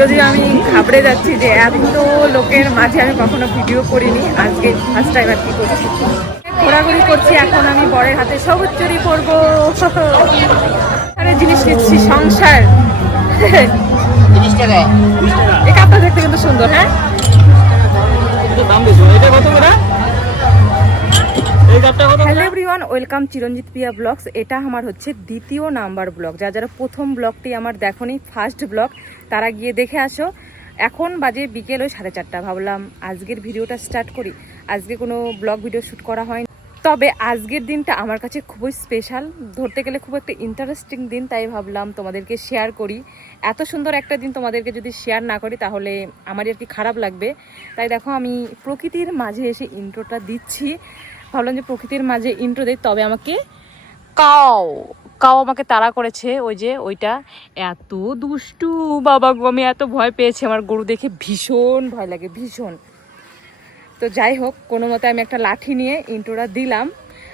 যদিও আমি ঘাবড়ে যাচ্ছি যে এত লোকের মাঝে আমি কখনো ভিডিও করিনি, আজকে ফার্স্ট টাইম আর কি করছি। ঘোরাঘুরি করছি, এখন আমি বরের হাতে সবুজ চুরি পরবো। আরে জিনিস নিচ্ছি সংসার। এই কাপটা দেখতে কিন্তু সুন্দর। হ্যাঁ হ্যালো এভরিওয়ান, ওয়েলকাম চিরঞ্জিত প্রিয়া ব্লগস। এটা আমার হচ্ছে দ্বিতীয় নাম্বার ব্লগ। যারা প্রথম ব্লগটি আমার দেখোনি, ফার্স্ট ব্লগ, তারা গিয়ে দেখে আসো। এখন বাজে বিকেল ওই 4:30। ভাবলাম আজকের ভিডিওটা স্টার্ট করি। আজকে কোনো ব্লগ ভিডিও শ্যুট করা হয়নি, তবে আজকের দিনটা আমার কাছে খুবই স্পেশাল, ধরতে গেলে খুব একটা ইন্টারেস্টিং দিন। তাই ভাবলাম তোমাদেরকে শেয়ার করি। এত সুন্দর একটা দিন তোমাদেরকে যদি শেয়ার না করি তাহলে আমারই আর কি খারাপ লাগবে। তাই দেখো আমি প্রকৃতির মাঝে এসে ইন্ট্রোটা দিচ্ছি। ভাবলাম যে প্রকৃতির মাঝে ইন্ট্রো দিই, তবে আমাকে কাও কাও আমাকে তাড়া করেছে। ওই যে ওইটা এত দুষ্টু, বাবা গো, আমি এত ভয় পেয়েছি। আমার গরু দেখে ভীষণ ভয় লাগে, ভীষণ। তো যাই হোক, কোনো মতে আমি একটা লাঠি নিয়ে ইন্ট্রোটা দিলাম।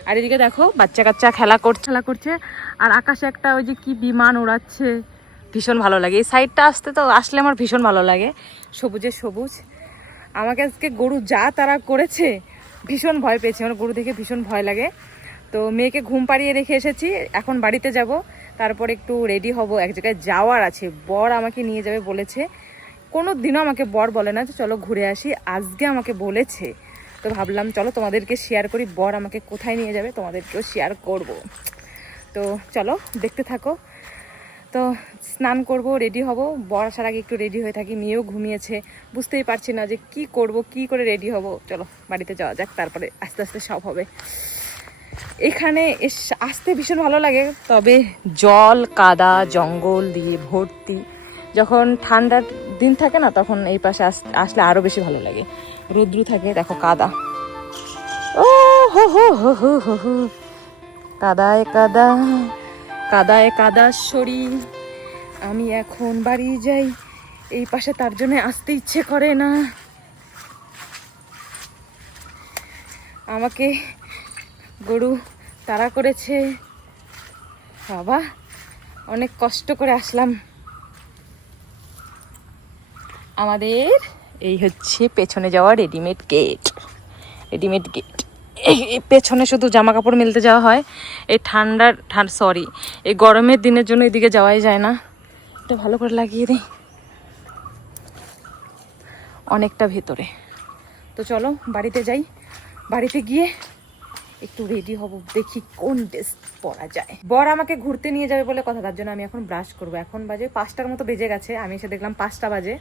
আর এদিকে দেখো বাচ্চা কাচ্চা খেলা করছে। আর আকাশে একটা ওই যে কি বিমান উড়াচ্ছে, ভীষণ ভালো লাগে। এই সাইডটা আসলে আমার ভীষণ ভালো লাগে, সবুজে সবুজ। আমাকে আজকে গরু যা তারা করেছে, ভীষণ ভয় পেয়েছি। আমার গরু দেখে ভীষণ ভয় লাগে। তো মেয়েকে ঘুম পাড়িয়ে রেখে এসেছি, এখন বাড়িতে যাব। তারপর একটু রেডি হব, এক জায়গায় যাওয়ার আছে। বর আমাকে নিয়ে যাবে বলেছে। কোনো দিনও আমাকে বর বলে না যে চলো ঘুরে আসি, আজকে আমাকে বলেছে। তো ভাবলাম চলো তোমাদেরকে শেয়ার করি, বর আমাকে কোথায় নিয়ে যাবে তোমাদেরকেও শেয়ার করব। তো চলো দেখতে থাকো। তো স্নান করব, রেডি হব। বর আসার আগে একটু রেডি হয়ে থাকি, মেয়েও ঘুমিয়েছে। বুঝতেই পারছি না যে কি করব, কি করে রেডি হব। চলো বাড়িতে যাওয়া যাক, তারপরে আস্তে আস্তে সব হবে। এখানে আসতে ভীষণ ভালো লাগে, তবে জল কাদা জঙ্গল দিয়ে ভর্তি। যখন ঠান্ডার দিন থাকে না, তখন এই পাশে আসলে আরো বেশি ভালো লাগে। রৌদ্র থাকে, দেখো কাদা, ও হো হো হো হো হো হো, কাদায় কাদা, কাদায় কাদা সরি। আমি এখন বাড়ি যাই, এই পাশে তার জন্য আসতে ইচ্ছে করে না। আমাকে গরু তাড়া করেছে, বাবা অনেক কষ্ট করে আসলাম। আমাদের এই হচ্ছে পেছনে যাওয়া রেডিমেড গেট। এই পেছনে শুধু জামা কাপড় মেলতে যাওয়া হয়। এই এই গরমের দিনের জন্য এদিকে যাওয়াই যায় না। এটা ভালো করে লাগিয়ে দিই, অনেকটা ভেতরে। তো চলো বাড়িতে যাই, বাড়িতে গিয়ে একটু রেডি হব, দেখি কোন ড্রেস পরা যায়। বর আমাকে ঘুরতে নিয়ে যাবে বলে কথা, তার জন্য আমি এখন ব্রাশ করব। এখন বাজে 5টার মতো বেজে গেছে, আমি এসে দেখলাম 5টা বাজে।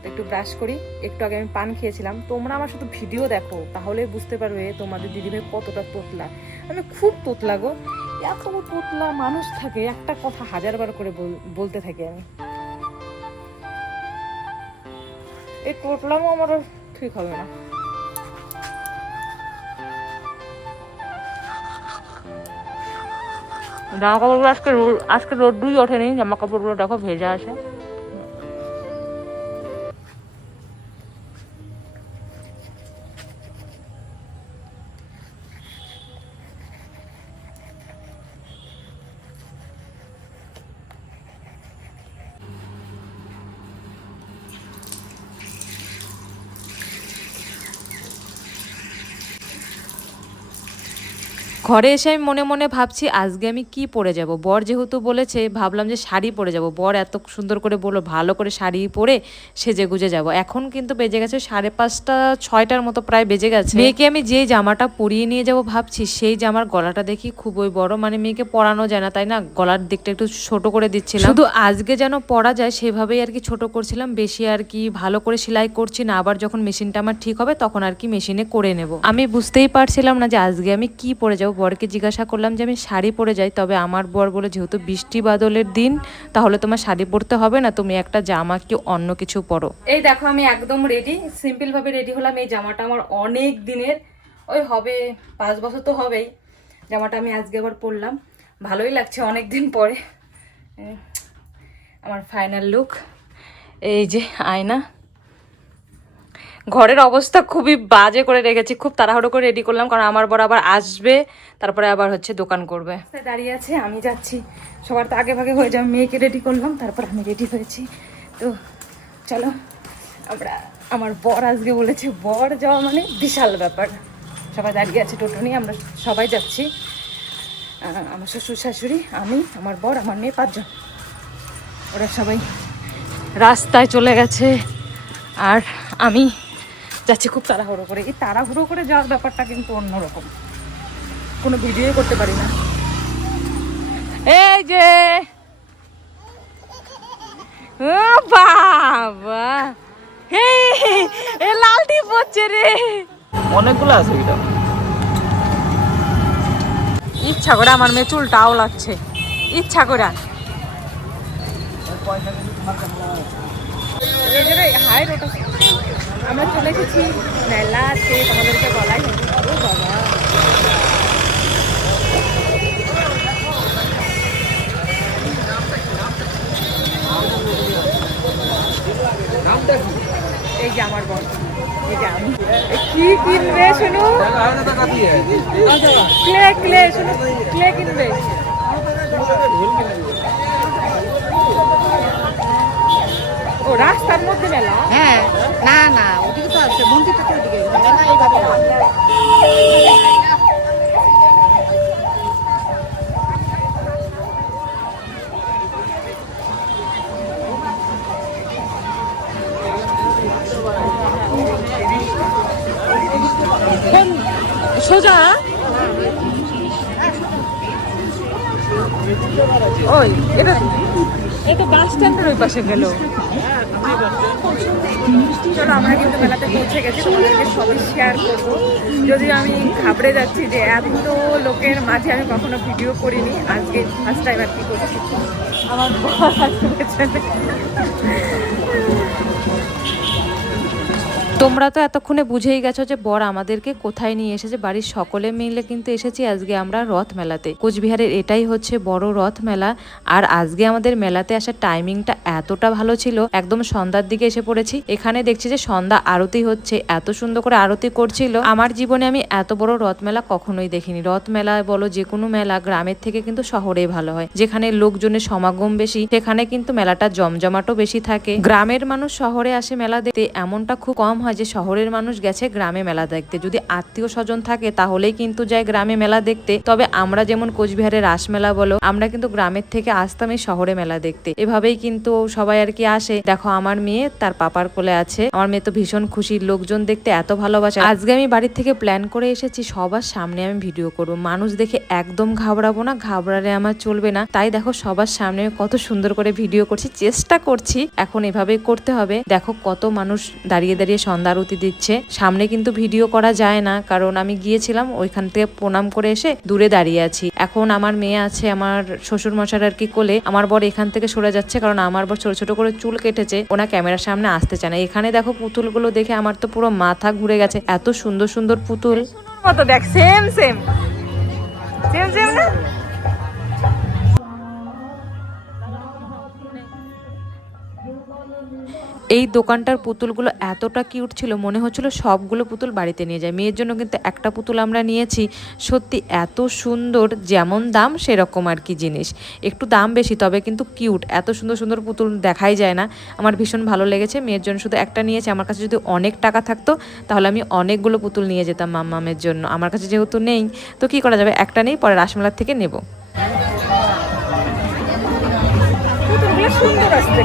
তো একটু ব্রাশ করি। একটু আগে আমি পান খেয়েছিলাম। তোমরা আমার শুধু ভিডিও দেখো, তাহলে বুঝতে পারবে তোমাদের দিদিভাই কতটা তোতলা। আমি খুব তোতলা গো, এত তোতলা মানুষ থাকে, একটা কথা 1000বার করে বলতে থাকি আমি। এই তোতলামও আমার ঠিক হবে না। জামা কাপড়গুলো আজকে রোদ্রুই ওঠেনি, জামা কাপড়গুলো দেখো ভেজা আছে। ঘরে এসে আমি মনে মনে ভাবছি আজকে আমি কি পরে যাব। বর যেহেতু বলেছে, ভাবলাম যে শাড়ি পরে যাব। বর এত সুন্দর করে বললো ভালো করে শাড়ি পরে সেজে গুজে যাব। এখন কিন্তু বেজে গেছে 5:30 6টার মতো প্রায় বেজে গেছে। মেয়েকে আমি যে জামাটা পরিয়ে নিয়ে যাব ভাবছি, সেই জামার গলাটা দেখি খুবই বড়, মানে মেয়েকে পরানো যায় না, তাই না গলার দিকটা একটু ছোট করে দিচ্ছিলাম। শুধু আজকে যেন পরা যায় সেভাবেই আর কি ছোট করছিলাম, বেশি আর কি ভালো করে সেলাই করছি না। আবার যখন মেশিনটা আমার ঠিক হবে তখন আর কি মেশিনে করে নেব। আমি বুঝতেই পারছিলাম না যে আজকে আমি কি পরে যাবো। বরকে জিজ্ঞাসা করলাম যে আমি শাড়ি পরে যাই, তবে আমার বর বলে যেহেতু বৃষ্টি বাদলের দিন, তাহলে তোমার শাড়ি পরতে হবে না, তুমি একটা জামা কি অন্য কিছু পরো। এই দেখো আমি একদম রেডি, সিম্পল ভাবে রেডি হলাম। এই জামাটা আমার অনেক দিনের, ওই হবে 5 বছর তো হবেই। জামাটা আমি আজকে আবার পরলাম, ভালোই লাগছে অনেক দিন পরে। আমার ফাইনাল লুক, এই যে আয়না। ঘরের অবস্থা খুবই বাজে করে রেখেছি, খুব তাড়াহুড়ো করে রেডি করলাম, কারণ আমার বর আবার আসবে, তারপরে আবার হচ্ছে দোকান করবে। দাঁড়িয়ে আছে, আমি যাচ্ছি। সবার তো আগে ভাগে হয়ে যাবে। মেয়েকে রেডি করলাম, তারপর আমি রেডি হয়েছি। তো চলো আমরা, আমার বর আজকে বলেছে বর যাওয়া মানে বিশাল ব্যাপার। সবাই দাঁড়িয়ে আছে টোটো নিয়ে, আমরা সবাই যাচ্ছি। আমার শ্বশুর শাশুড়ি, আমি, আমার বর, আমার মেয়ে, 5 জন। ওরা সবাই রাস্তায় চলে গেছে আর আমি যাচ্ছি খুব তাড়াহুড়ো করে। এই তাড়াহুড়ো করে যাওয়ার ব্যাপারটা কিন্তু অন্যরকম, কোনো ভিডিওই করতে পারি না। এই যে ও বাবা, হে এ লালটি পড়ছে রে, অনেকগুলো আছে এটা। ইচ্ছা করে আমার মেয়ে চুলটা আওলাচ্ছে, ইচ্ছা করে। হাই রোটা, আমরা চলে এসেছি মেলাতে, তোমাদেরকে বলাই হয়েছে। ও বাবা, এই যে আমার বর, এই যে আমি। কি কিনবে শুনু? ক্লে ক্লে শুনু, ক্লে কিনবে। ও রাস্তার মধ্যে মেলা? হ্যাঁ, না না ওদিকে তো আছে, মন্দির তো ওদিকে মেলা এইভাবে। সোজা ওই এটা, এটা বাস স্ট্যান্ডের ওই পাশে গেল। চলো আমরা কিন্তু মেলাতে পৌঁছে গেছি, তোমাদেরকে সবই শেয়ার করবো। যদিও আমি ঘাবড়ে যাচ্ছি যে এত লোকের মাঝে আমি কখনো ভিডিও করিনি, আজকে ফার্স্ট টাইম আর কি করছি। আমার বর আসবে। তোমরা তো এতক্ষণে বুঝেই গেছো যে বর আমাদেরকে কোথায় নিয়ে এসেছে। বাড়ির সকলে মিলে কিন্তু এসেছি আজকে আমরা রথ মেলাতে। কোচবিহারের এটাই হচ্ছে বড় রথ মেলা। আর আজকে আমাদের মেলাতে আসার টাইমিংটা এতটা ভালো ছিল, একদম সন্ধ্যার দিকে এসে পড়েছি। এখানে দেখছি যে সন্ধ্যা আরতি হচ্ছে, এত সুন্দর করে আরতি করছিল। আমার জীবনে আমি এত বড় রথ মেলা কখনোই দেখিনি। রথ মেলা বলো যে কোনো মেলা গ্রামের থেকে কিন্তু শহরেই ভালো হয়। যেখানে লোকজনের সমাগম বেশি সেখানে কিন্তু মেলাটা জমজমাটও বেশি থাকে। গ্রামের মানুষ শহরে আসে মেলা দেখতে, এমনটা খুব কম হয় যে শহরের মানুষ গেছে গ্রামে মেলা দেখতে। যদি আত্মীয় স্বজন থাকে তাহলেই কিন্তু যায় গ্রামে মেলা দেখতে। তবে আমরা যেমন কোচবিহারের রাস মেলা বলো, আমরা কিন্তু গ্রামের থেকে আসতাম এই শহরে মেলা দেখতে। এভাবেই কিন্তু সবাই আর কি আসে। দেখো আমার মেয়ে তার পাপার কোলে আছে, আমার মেয়ে তো ভীষণ খুশি, লোকজন দেখতে এত ভালোবাসে। আজকে আমি বাড়ির থেকে প্ল্যান করে এসেছি সবার সামনে আমি ভিডিও করবো। মানুষ দেখে একদম ঘাবড়াবো না, ঘাবড়ালে আমার চলবে না। তাই দেখো সবার সামনে কত সুন্দর করে ভিডিও করছি, চেষ্টা করছি এখন এভাবেই করতে হবে। দেখো কত মানুষ দাঁড়িয়ে দাঁড়িয়ে সন্ধ্যা আরতি দিচ্ছে। সামনে কিন্তু ভিডিও করা যায় না, কারণ আমি গিয়েছিলাম ওইখান থেকে প্রণাম করে এসে দূরে দাঁড়িয়ে আছি। এখন আমার মেয়ে আছে আমার শ্বশুর মশার আর কি কোলে। আমার বর এখান থেকে সরে যাচ্ছে, কারণ আমার বর ছোট ছোট করে চুল কেটেছে, ওনা ক্যামেরার সামনে আসতে চায় না। এখানে দেখো পুতুলগুলো দেখে আমার তো পুরো মাথা ঘুরে গেছে, এত সুন্দর সুন্দর পুতুল। কত দেখ, সেম সেম সেম সেম না? এই দোকানটার পুতুলগুলো এতটা কিউট ছিল, মনে হচ্ছিল সবগুলো পুতুল বাড়িতে নিয়ে যায়। মেয়ের জন্য কিন্তু একটা পুতুল আমরা নিয়েছি, সত্যি এত সুন্দর, যেমন দাম সেরকম আর কি জিনিস। একটু দাম বেশি তবে কিন্তু কিউট। এত সুন্দর সুন্দর পুতুল দেখাই যায় না, আমার ভীষণ ভালো লেগেছে। মেয়ের জন্য শুধু একটা নিয়েছি, আমার কাছে যদি অনেক টাকা থাকতো তাহলে আমি অনেকগুলো পুতুল নিয়ে যেতাম মাম্মামের জন্য। আমার কাছে যেহেতু নেই তো কি করা যাবে, একটা নেই, পরে রাসমেলার থেকে নেব। সুন্দর আসতে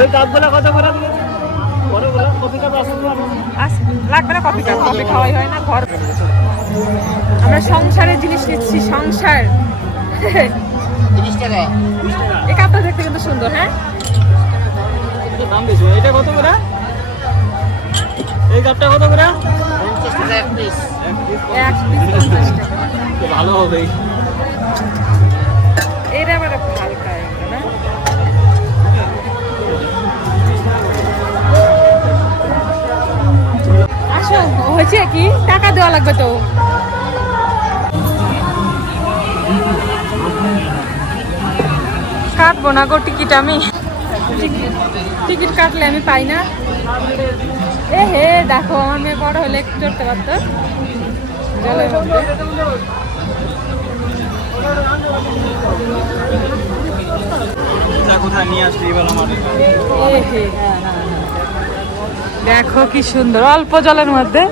ওই কাপগুলো কত করে দিয়েছে? বড়গুলো কফি কাপ লাগবে না, কফি কাপ, কফি খাওয়াই হয় না ঘর। আমরা সংসারের জিনিস নিচ্ছি, সংসার। 30 টাকা। এই কাপটা দেখতে কিন্তু সুন্দর। হ্যাঁ দাম বেশি। এটা কত করে? এই কাপটা কত করে? 50 টাকা এক পিস। এক পিস 50 টাকা। ভালো হবে। এটা আবার হালকা না? আসো, হয়েছে কি টাকা দেওয়া লাগবে তো। কাটবো না গো টিকিট, আমি টিকিট কাটলে আমি পাই না। এ হে দেখো আমার মেয়ে বড় হলে একটু চড়তে পারতো। জলের মধ্যে কোথায় নিয়ে আসলি এবার আমার দেখো কি সুন্দর অল্প জলের মধ্যে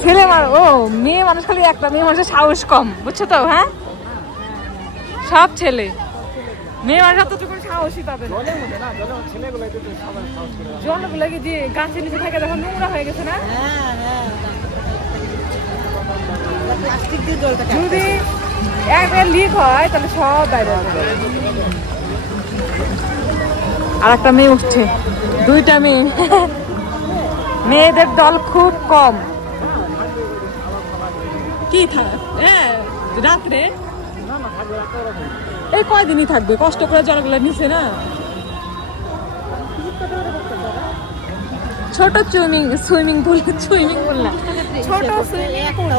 ছেলে ও মেয়ে মানুষ খালি একটা, মেয়ে মানুষের সাহস কম, বুঝছো তো? হ্যাঁ, সব ছেলে, মেয়ে মানুষ অতটুকু সাহসই পাবে না। জলগুলো কি দিয়ে গাছের নিচে থাকে, দেখো নোংরা হয়ে গেছে না? প্লাস্টিক দিয়ে জলটা যদি একবার লিক হয় তাহলে সব বাইরে আসবে। আর একটা মেয়ে উঠছে, দুইটা মেয়ে। মেয়েদের দল খুব কম। কি রাত্রে এই কয়দিনই থাকবে, কষ্ট করে জলগুলো নিচে না। ছোট সুইমিং পুল না, ছোট সুইমিং পুল।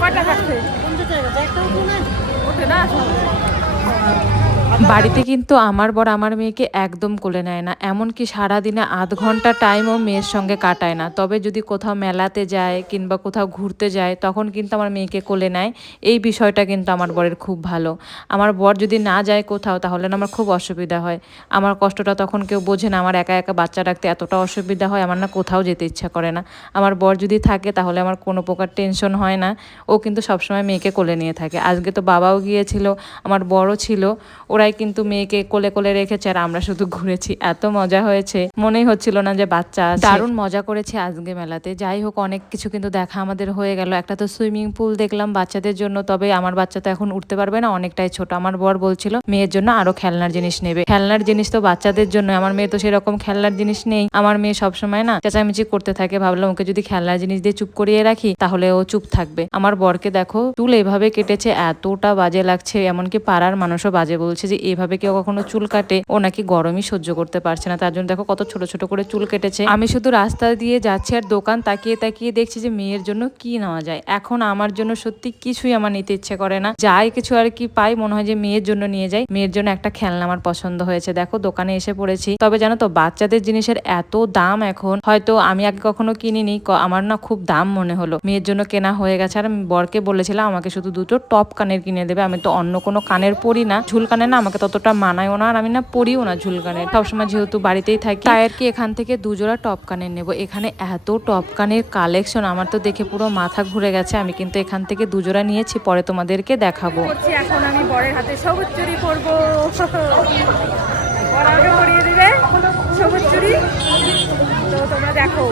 কয়টা থাকছে? ওঠে না। বাড়িতে কিন্তু আমার বর আমার মেয়েকে একদম কোলে নেয় না, এমনকি সারাদিনে আধ ঘন্টা টাইমও মেয়ের সঙ্গে কাটায় না। তবে যদি কোথাও মেলাতে যায় কিংবা কোথাও ঘুরতে যায় তখন কিন্তু আমার মেয়েকে কোলে নেয়। এই বিষয়টা কিন্তু আমার বরের খুব ভালো। আমার বর যদি না যায় কোথাও তাহলে না আমার খুব অসুবিধা হয়। আমার কষ্টটা তখন কেউ বোঝে না, আমার একা একা বাচ্চা রাখতে এতটা অসুবিধা হয়, আমার না কোথাও যেতে ইচ্ছা করে না। আমার বর যদি থাকে তাহলে আমার কোনো প্রকার টেনশন হয় না। ও কিন্তু সবসময় মেয়েকে কোলে নিয়ে থাকে। আজকে তো বাবাও গিয়েছিল, আমার বড়ও ছিল, ওরাই কিন্তু মেয়েকে কোলে কোলে রেখেছে আর আমরা শুধু ঘুরেছি। এত মজা হয়েছে, মনেই হচ্ছিল না যে বাচ্চা আছে। দারুণ মজা করেছে আজকে মেলাতে। যাই হোক, অনেক কিছু কিন্তু দেখা আমাদের হয়ে গেল। একটা তো সুইমিং পুল দেখলাম বাচ্চাদের জন্য, তবে আমার বাচ্চা তো এখন উঠতে পারবে না, অনেকটাই ছোট। আমার বর বলছিল মেয়ের জন্য আরো খেলনার জিনিস নেবে। খেলনার জিনিস তো বাচ্চাদের জন্য, আমার মেয়ে তো সেরকম খেলনার জিনিস নেই। আমার মেয়ে সবসময় না চেঁচামেচি করতে থাকে, ভাবলাম ওকে যদি খেলনার জিনিস দিয়ে চুপ করিয়ে রাখি তাহলে ও চুপ থাকবে। আমার বরকে দেখো চুল এভাবে কেটেছে, এতটা বাজে লাগছে, এমনকি পাড়ার মানুষও বাজে বলছে যে এভাবে কেউ কখনো চুল কাটে, ও নাকি গরমই সহ্য করতে পারছে না, তার জন্য দেখো কত ছোট ছোট করে চুল কেটেছে। আমি শুধু রাস্তা দিয়ে যাচ্ছি আর দোকান তাকিয়ে তাকিয়ে দেখছি যে মেয়ের জন্য কি নেওয়া যায়। এখন আমার জন্য সত্যি কিছুই আমার নিতে ইচ্ছে করে না, যাই কিছু আর কি পাই মনে হয় যে মেয়ের জন্য নিয়ে যাই। মেয়ের জন্য একটা খেলনা আমার পছন্দ হয়েছে, দেখো দোকানে এসে পড়েছি। তবে জানো তো বাচ্চাদের জিনিসের এত দাম এখন, হয়তো আমি আগে কখনো কিনিনি, আমার না খুব দাম মনে হলো। মেয়ের জন্য কেনা হয়ে গেছে। আর আমি বরকে বলেছিলাম আমাকে শুধু দুটো টপ কানের কিনে দেবে, আমি তো অন্য কোনো কানের পরি না, ঝুল কানের না আমাকে ততটা মানায়ও না, আর আমি না পরিও না ঝুল কানের, সবসময় যেহেতু বাড়িতেই থাকি তাই আর কি এখান থেকে দুজোড়া টপ কানের নেবো। এখানে এত টপ কানের কালেকশন, আমার তো দেখে পুরো মাথা ঘুরে গেছে। আমি কিন্তু এখান থেকে দুজোড়া নিয়েছি, পরে তোমাদেরকে দেখাবো। এখন আমি বরের হাতে সবুজ চুড়ি পরবো, বর আমাকে পরিয়ে দিবে সবুজ চুড়ি, তো তোমরা দেখো।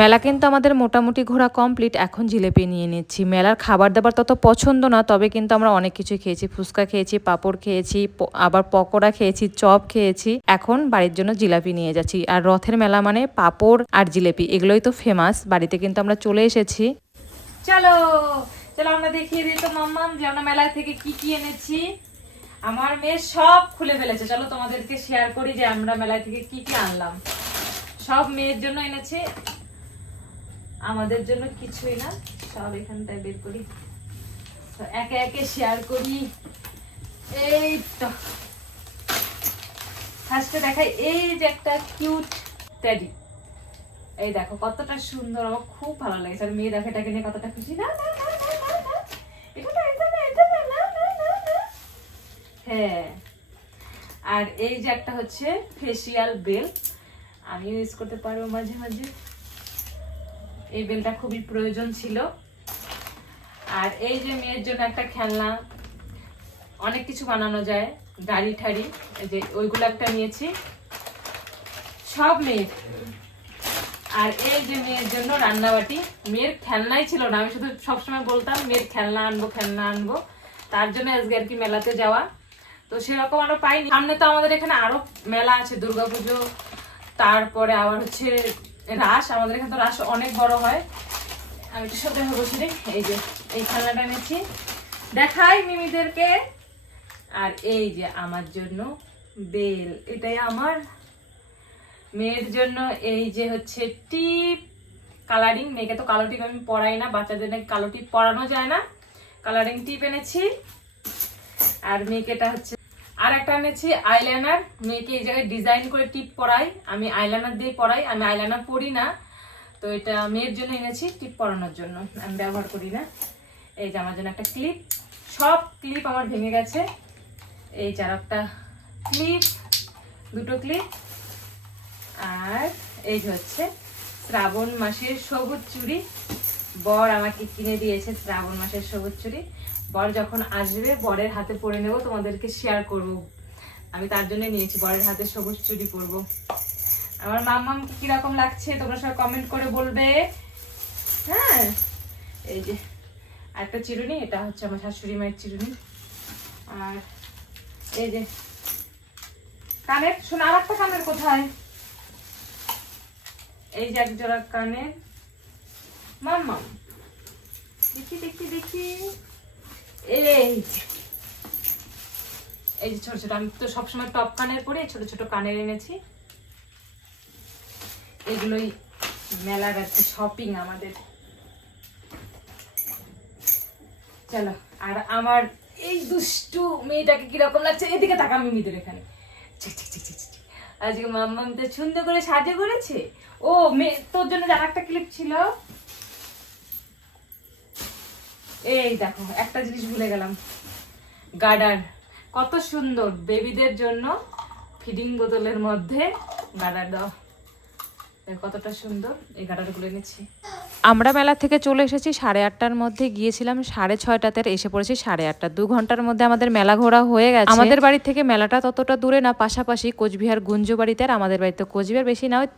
মেলা কিন্তু আমাদের মোটামুটি ঘোরা কমপ্লিট, এখন জিলেপি নিয়ে নিচ্ছি। মেলার খাবার দাবার তত পছন্দ না, তবে কিন্তু আমরা অনেক কিছু খেয়েছি, ফুচকা খেয়েছি, পাঁপড় খেয়েছি, আবার পকোড়া খেয়েছি, চপ খেয়েছি। এখন বাড়ির জন্য জিলাপি নিয়ে যাচ্ছি। আর রথের মেলা মানে পাঁপড় আর জিলেপি, এগুলোই তো ফেমাস। বাড়িতে কিন্তু আমরা চলে এসেছি। চলো চলো আমরা দেখিয়ে দিই তো মাম্মাম যে আমরা মেলা থেকে কি কি এনেছি। আমার মেয়ে সব খুলে ফেলেছে, চলো তোমাদেরকে শেয়ার করি যে আমরা মেলা থেকে কি কি আনলাম। সব মেয়ের জন্য এনেছি, আমাদের জন্য কিছুই না, সব এখানটায় বের করি, একে একে শেয়ার করি। এই তো ফার্স্টে দেখাই, এই যে একটা কিউট টেডি, এই দেখো কতটা সুন্দর, আমার খুব ভালো লেগেছে। আর মেয়ে দেখো এটাকে নিয়ে কতটা খুশি। না না না না না, এটা না এটা না এটা না না না না না। হ্যাঁ, আর এই যে একটা হচ্ছে ফেসিয়াল বেল, আমি ইউজ করতে পারবো মাঝে মাঝে, এই বেলটা খুবই প্রয়োজন ছিল। আর এই যে মেয়ের জন্য একটা খেলনা, অনেক কিছু বানানো যায়, গাড়ি ঠাড়ি, এই যে ওইগুলো একটা নিয়েছি, সব মেয়ের। আর এই যে মেয়ের জন্য রান্নাবাটি, মেয়ের খেলনাই ছিল না, আমি শুধু সবসময় বলতাম মেয়ের খেলনা আনবো খেলনা আনবো, তার জন্য আজকে আর কি মেলাতে যাওয়া। তো সেরকম আরো পাইনি, সামনে তো আমাদের এখানে আরো মেলা আছে, দুর্গাপুজো, তারপরে আবার হচ্ছে রাস, আমাদের এখানে তো রাস অনেক বড় হয়। আমি একটু সাথে বসে রে, এই যে এই খেলনাটা এনেছি, দেখাই মিমিদেরকে। আর এই যে আমার জন্য বেল, এটাই আমার মেয়ের জন্য। এই যে হচ্ছে টিপ, কালারিং, মেয়েকে তো কালো টিপ আমি পরাই না, বাচ্চাদের নাকি কালো টিপ পরানো যায় না, কালারিং টিপ এনেছি। আর মেয়েকে এটা হচ্ছে আর একটা এনেছি আইলাইনার, মেয়েকে এই জায়গায় ডিজাইন করে টিপ পরাই, আমি আইলাইনার দিয়ে পরাই, আমি আইলাইনার পরি না, তো এটা মেয়ের জন্য এনেছি টিপ পরানোর জন্য, আমি ব্যবহার করি না। এই যে আমার জন্য একটা ক্লিপ, সব ক্লিপ আমার ভেঙে গেছে। এই 4টা ক্লিপ, 2টো ক্লিপ, আর এই যে হচ্ছে শ্রাবণ মাসের সবুজ চুড়ি। বর আমাকে কিনে দিয়েছে শ্রাবণ মাসের সবুজ চুড়ি। বর যখন আসবে বরের হাতে পরে নেব, তোমাদেরকে শেয়ার করব। আমি তার জন্য নিয়েছি, বরের হাতে সবুজ চুড়ি পরবো। আমার মাম্মামকে কিরকম লাগছে তোমরা সবাই কমেন্ট করে বলবে। হ্যাঁ, এই যে আরেকটা চিরুনি, এটা হচ্ছে আমার শাশুড়ি মায়ের চিরুনি। আর এই যে কানের, শোনা আর একটা কানের কোথায়? এই যে 1 জোড়া কানের। মাম্মাম দেখি দেখি দেখি, এই যে ছোট ছোট, আমি তো সবসময় টপ কানের পরি, ছোট ছোট কানের এনেছি। এগুলোই মেলার আর কি শপিং আমাদের। চলো, আর আমার এই দুষ্টু মেয়েটাকে কিরকম লাগছে, এদিকে তাকা মিমিদের এখানে। আজকে মাম্মাম তো সুন্দর করে সাজে করেছে। ও মেয়ে, তোর জন্য আর একটা ক্লিপ ছিল। এই দেখো, একটা জিনিস ভুলে গেলাম, গার্ডার। কত সুন্দর বেবিদের জন্য ফিডিং বোতলের মধ্যে গার্ডার দাও, কতটা সুন্দর। এই গার্ডারগুলো এনেছি। আমরা মেলা থেকে চলে এসেছি 8:30টার মধ্যে, গিয়েছিলাম 6:30টাতে, এসে পড়েছি 8:30। 2 ঘন্টার মধ্যে আমাদের মেলা ঘোরা হয়ে গেছে। আমাদের বাড়ি থেকে মেলাটা ততটা দূরে না, পাশাপাশি কোচবিহার গুঞ্জবাড়িতে। আর আমাদের বাড়িতে কোচবিহার বেশি না, ওই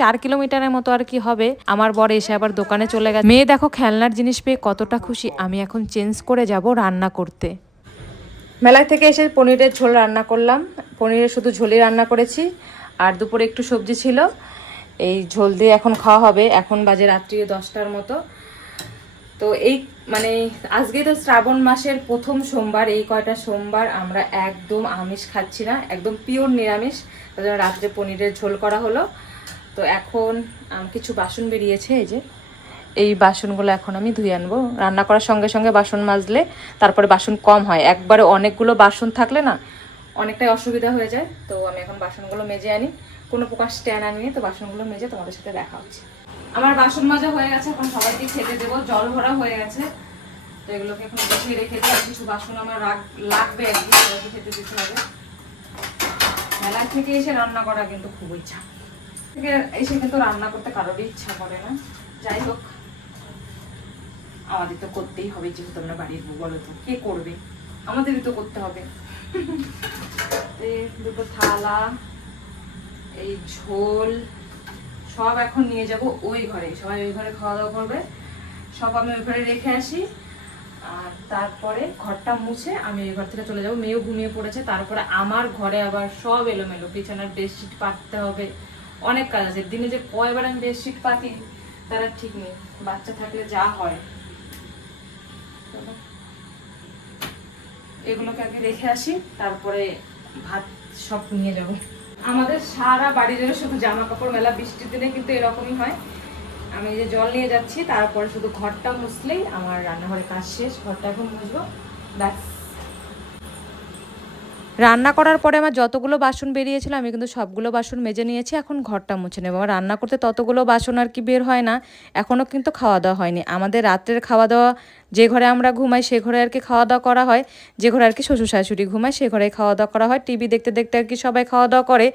4 কিলোমিটারের মতো আর কি হবে। আমার বর এসে আবার দোকানে চলে গেছে। মেয়ে দেখো খেলনার জিনিস পেয়ে কতটা খুশি। আমি এখন চেঞ্জ করে যাব রান্না করতে। মেলা থেকে এসে পনিরের ঝোল রান্না করলাম। পনিরের শুধু ঝোলই রান্না করেছি, আর দুপুরে একটু সবজি ছিল। এই ঝোল দিয়ে এখন খাওয়া হবে। এখন বাজে রাত্রি 10টার মতো। তো এই মানে আজকে তো শ্রাবণ মাসের প্রথম সোমবার। এই কয়টা সোমবার আমরা একদম আমিষ খাচ্ছি না, একদম পিওর নিরামিষ। তার জন্য রাত্রে পনিরের ঝোল করা হলো। তো এখন কিছু বাসন বেরিয়েছে, এই যে এই বাসনগুলো এখন আমি ধুয়ে আনবো। রান্না করার সঙ্গে সঙ্গে বাসন মাজলে তারপরে বাসন কম হয়। একবারে অনেকগুলো বাসন থাকলে না অনেকটাই অসুবিধা হয়ে যায়। তো আমি এখন বাসনগুলো মেজে আনি, কোনো প্রকার স্ট্যান্ড আনিনি। তো বাসনগুলো মেজে তোমাদের সাথে দেখা হচ্ছে। আমার বাসন মাজা হয়ে গেছে, এখন সবাইকে খেতে দেবো। জল ভরা হয়ে গেছে, তো এগুলোকে এখন গুছিয়ে রেখে দিই। কিছু বাসন আমার লাগবে, একদিন সবাইকে খেতে দিতে হবে। মেলা থেকে এসে রান্না করা কিন্তু খুব ইচ্ছা, থেকে এসে কিন্তু রান্না করতে কারোরই ইচ্ছা করে না। যাই হোক, আমাদের তো করতেই হবে, যেহেতু আমরা বাড়ির বউ। বলো তো কে করবে? আমাদেরই তো করতে হবে। এই 2টো থালা, এই ঝোল সব এখন নিয়ে যাব ওই ঘরে। সবাই ওই ঘরে খাওয়া দাওয়া করবে, সব আমি ওই ঘরে রেখে আসি। আর তারপরে ঘরটা মুছে আমি ওই ঘর থেকে চলে যাব। মেয়েও ঘুমিয়ে পড়েছে। তারপরে আমার ঘরে আবার সব এলোমেলো, বিছানার বেডশিট পাততে হবে, অনেক কাজ আছে। দিনে যে কয়বার আমি বেডশিট পাতি তারা ঠিক নেই, বাচ্চা থাকলে যা হয়। এগুলোকে আগে রেখে আসি, তারপরে ভাত সব নিয়ে যাব। আমাদের সারা বাড়ি জুড়ে শুধু জামা কাপড় মেলা। বৃষ্টির দিনে কিন্তু এরকমই হয়। আমি যে জল নিয়ে যাচ্ছি, তারপরে শুধু ঘরটা মুছলেই আমার রান্নাঘরে কাজ শেষ। ঘরটা এখন মুছবো, ব্যাস। রান্না করার পরে আমার যতগুলো বাসন বেরিয়েছিল আমি কিন্তু সবগুলো বাসন মেজে নিয়েছি। এখন ঘরটা মুছে নেবো। আমার রান্না করতে ততগুলো বাসন আর কি বের হয় না। এখনও কিন্তু খাওয়া দাওয়া হয়নি। আমাদের রাত্রের খাওয়া দাওয়া, যে ঘরে আমরা ঘুমাই সে ঘরে আর কি খাওয়া দাওয়া করা হয়। যে ঘরে আর কি শ্বশুর শাশুড়ি ঘুমায় সে ঘরে খাওয়া দাওয়া করা হয়। টিভি দেখতে দেখতে আর কি সবাই খাওয়া দাওয়া করে।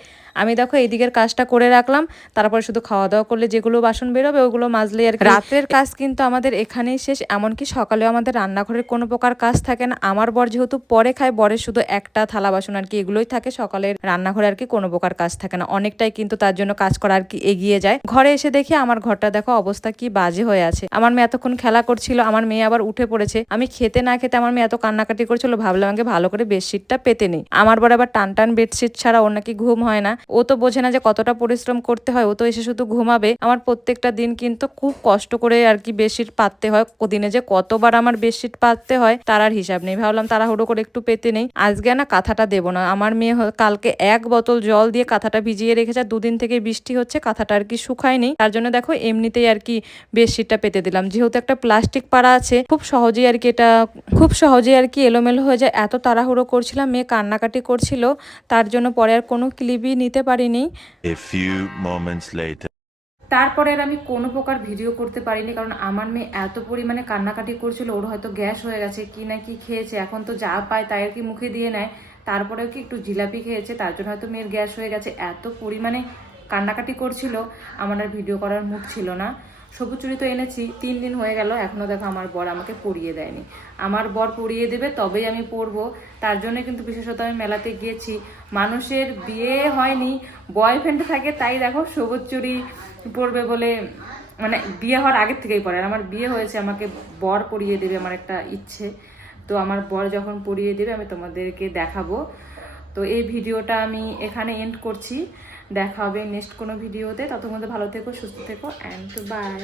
আমি দেখো এই দিকের কাজটা করে রাখলাম, তারপরে শুধু খাওয়া দাওয়া করলে যেগুলো বাসন বেরোবে ওগুলো মাজলে আর কি। রাতের কাজ কিন্তু আমাদের এখানেই শেষ। এমনকি সকালেও আমাদের রান্নাঘরের কোনো প্রকার কাজ থাকে না। আমার বর যেহেতু পরে খায়, বরের শুধু একটা থালা বাসন আর কি এগুলোই থাকে। সকালের রান্নাঘরে আর কি কোনো প্রকার কাজ থাকে না। অনেকটাই কিন্তু তার জন্য কাজ করা আর কি এগিয়ে যায়। ঘরে এসে দেখি আমার ঘরটা দেখো অবস্থা কি বাজে হয়ে আছে। আমার মেয়ে এতক্ষণ খেলা করছিল, আমার মেয়ে আবার উঠে পড়েছে। আমি খেতে না খেতে আমার মেয়ে এত কান্নাকাটি করছিল, ভাবলাম আমাকে ভালো করে বেডশিটটা পেতে নেই। আমার বর আবার টান টান বেডশিট ছাড়া ওর নাকি ঘুম হয় না। ও তো বোঝে না যে কতটা পরিশ্রম করতে হয়, ও তো এসে শুধু ঘুমাবে। আমার প্রত্যেকটা দিন কিন্তু খুব কষ্ট করে আর কি বেডশিট পাততে হয়। দিনে যে কতবার আমার বেডশিট পাততে হয় তার আর হিসাব নেই। ভাবলাম তাড়াহুড়ো করে একটু পেতে নেই। আজকে না কাঁথাটা দেবো না। আমার মেয়ে কালকে 1 বোতল জল দিয়ে কাঁথাটা ভিজিয়ে রেখেছে। 2 দিন থেকে বৃষ্টি হচ্ছে, কাঁথাটা আর কি শুকায়নি। তার জন্য দেখো এমনিতেই আর কি বেডশিটটা পেতে দিলাম। যেহেতু একটা প্লাস্টিক পাড়া আছে, খুব সহজেই আর কি এলোমেলো হয়ে যায়। এত তাড়াহুড়ো করছিলাম, মেয়ে কান্নাকাটি করছিল, তার জন্য পরে আর কোনো ক্লিপই নিতে পারিনি। A few moments later. তারপরে আর আমি কোনো প্রকার ভিডিও করতে পারিনি, কারণ আমার মেয়ে এত পরিমাণে কান্নাকাটি করছিল, ওর হয়তো গ্যাস হয়ে গেছে কি না কি খেয়েছে, এখন তো যা পায় তাই আর কি মুখে দিয়ে নেয়, তারপরেও কি একটু জিলাপি খেয়েছে, তার জন্য হয়তো মেয়ের গ্যাস হয়ে গেছে, এত পরিমাণে কান্নাকাটি করছিল, আমার আর ভিডিও করার মুড ছিল না। সবুজ চুড়ি তো এনেছি, 3 দিন হয়ে গেল, এখনও দেখো আমার বর আমাকে পরিয়ে দেয়নি। আমার বর পরিয়ে দেবে তবেই আমি পরবো, তার জন্য কিন্তু বিশেষত আমি মেলাতে গিয়েছি। মানুষের বিয়ে হয়নি, বয়ফ্রেন্ড থাকে, তাই দেখো সবুজ চুড়ি পরবে বলে, মানে বিয়ে হওয়ার আগের থেকেই পরে। আর আমার বিয়ে হয়েছে, আমাকে বর পরিয়ে দেবে, আমার একটা ইচ্ছে। তো আমার বর যখন পরিয়ে দেবে আমি তোমাদেরকে দেখাবো। তো এই ভিডিওটা আমি এখানে এন্ড করছি, দেখা হবে নেক্সট কোনো ভিডিওতে। ততক্ষণ ভালো থেকো, সুস্থ থেকো, অ্যান্ড বাই।